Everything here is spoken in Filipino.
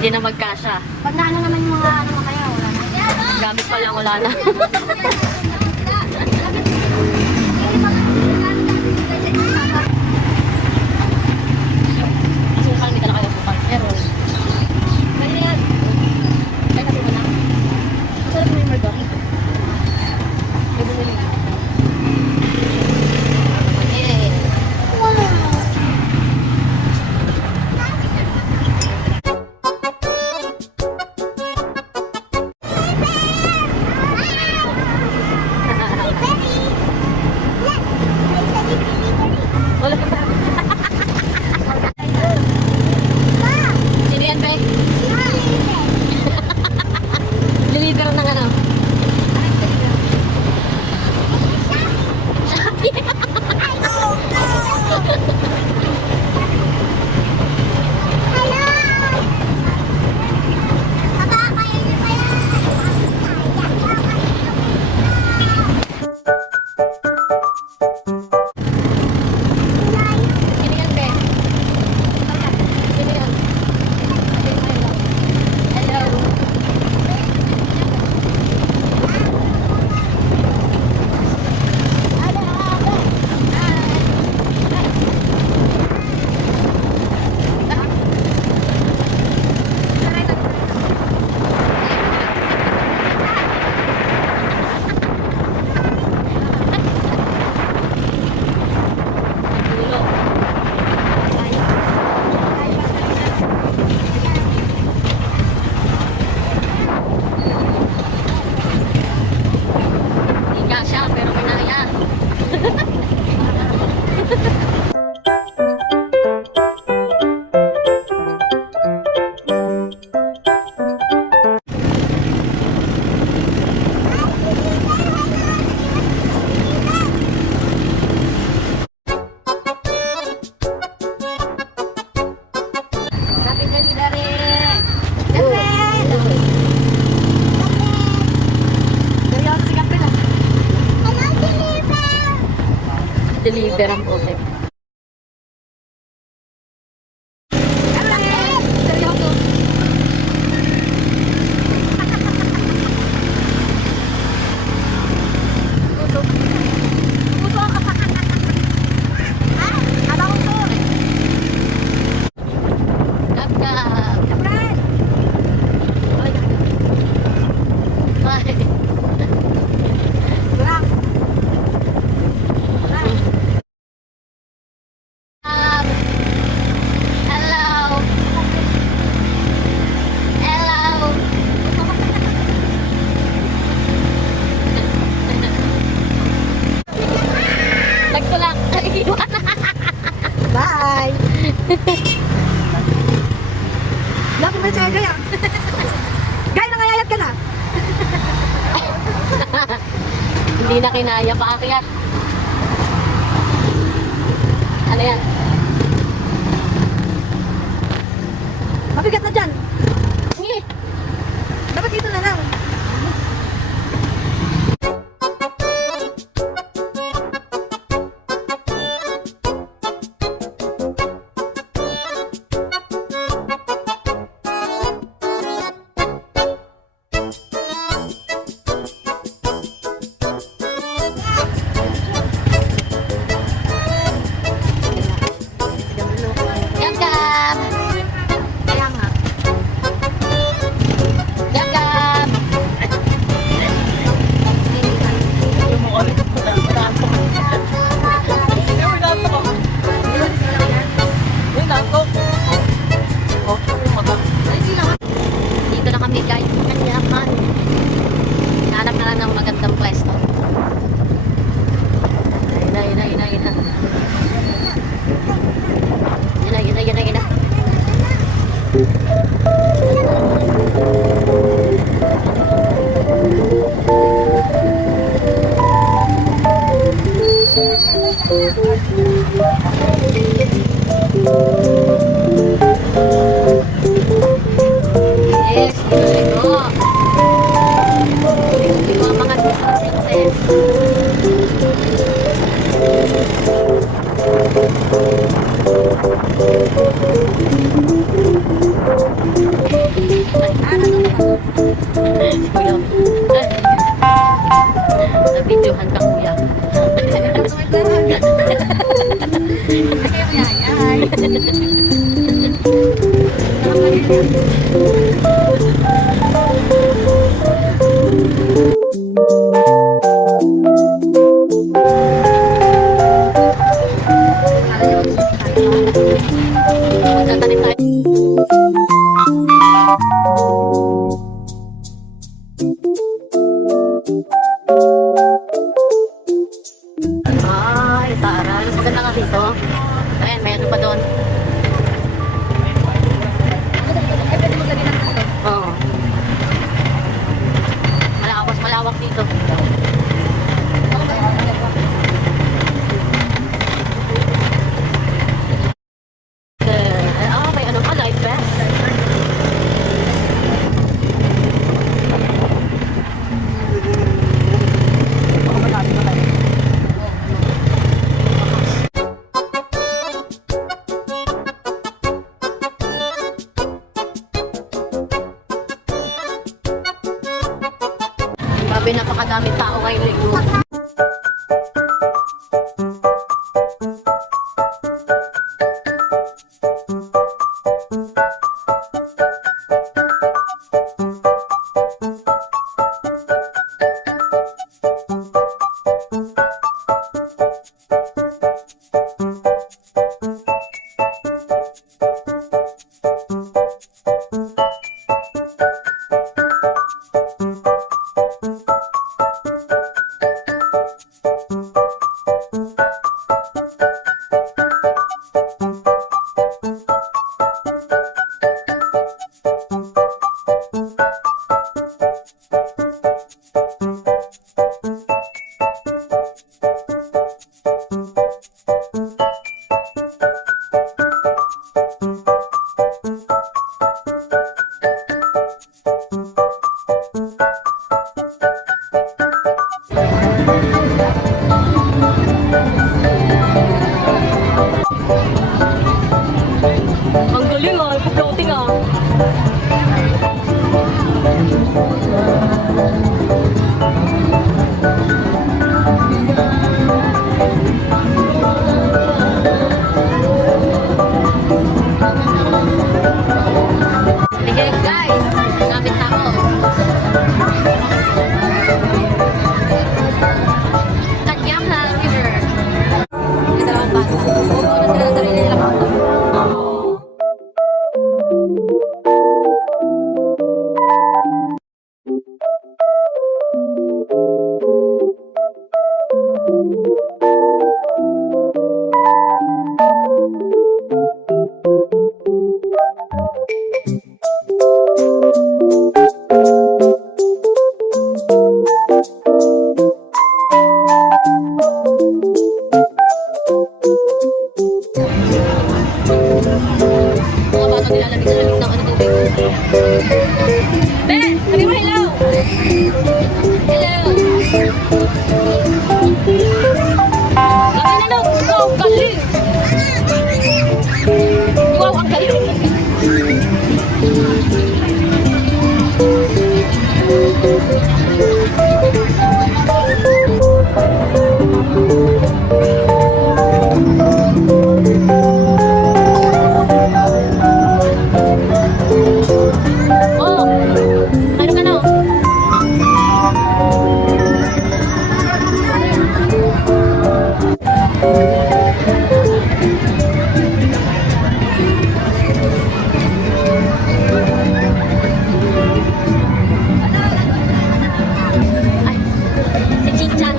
Hindi na magkasya. Pag naano naman yung mga ano mamaya, wala na. Gamit pa lang, wala na. Sukal, hindi ka na kaya sukal. Pero, pwede na yan. Kaya kasi mo na. Masarap mo yung murdock. May bumili. Wala pa. Sino yan, Be? Deliver ng ano? Shopee. Sino yan, Be? Sino yan? Hello. Dulo. Hindi nga siya, pero kinaya. Happy delivery! Seryoso si Kapil ah. Deliver ang putik. Seryoso. Puso. Puso. Kala ko to. Kap-kap. Ay. Ay. Kurang. Hello. Hello. Nagtulak. Iwan. Bye! Laki mo sa'yo, Gaya. Gaya, nangayayat ka na. Hindi na kinaya, paakyat. Ano yan? Mabigat na dyan. Sige. Dapat dito na lang. Nabidyohan ka kuya. Magtatanim tayo. Ay, taray. Mas maganda nga dito. Ayan, may ano pa doon. Oo. Malawak, malawak dito. May ano pa, life vest. Grabe, napakadaming tao ngayon linggo. Ang galing ah, floating ah. Sige guys, lapit na ako. Kanyama River. May dalawang bata. Buo na sila ng sarili nilang auto. Mga bata nilalamig sa lamig ng ano tubig. Ben! Sabi mo hello! Hello! Gabi na lang! Wow! Galing! Wow! Ang galing! Oh! Ano ka na? Ay, si Chinchan.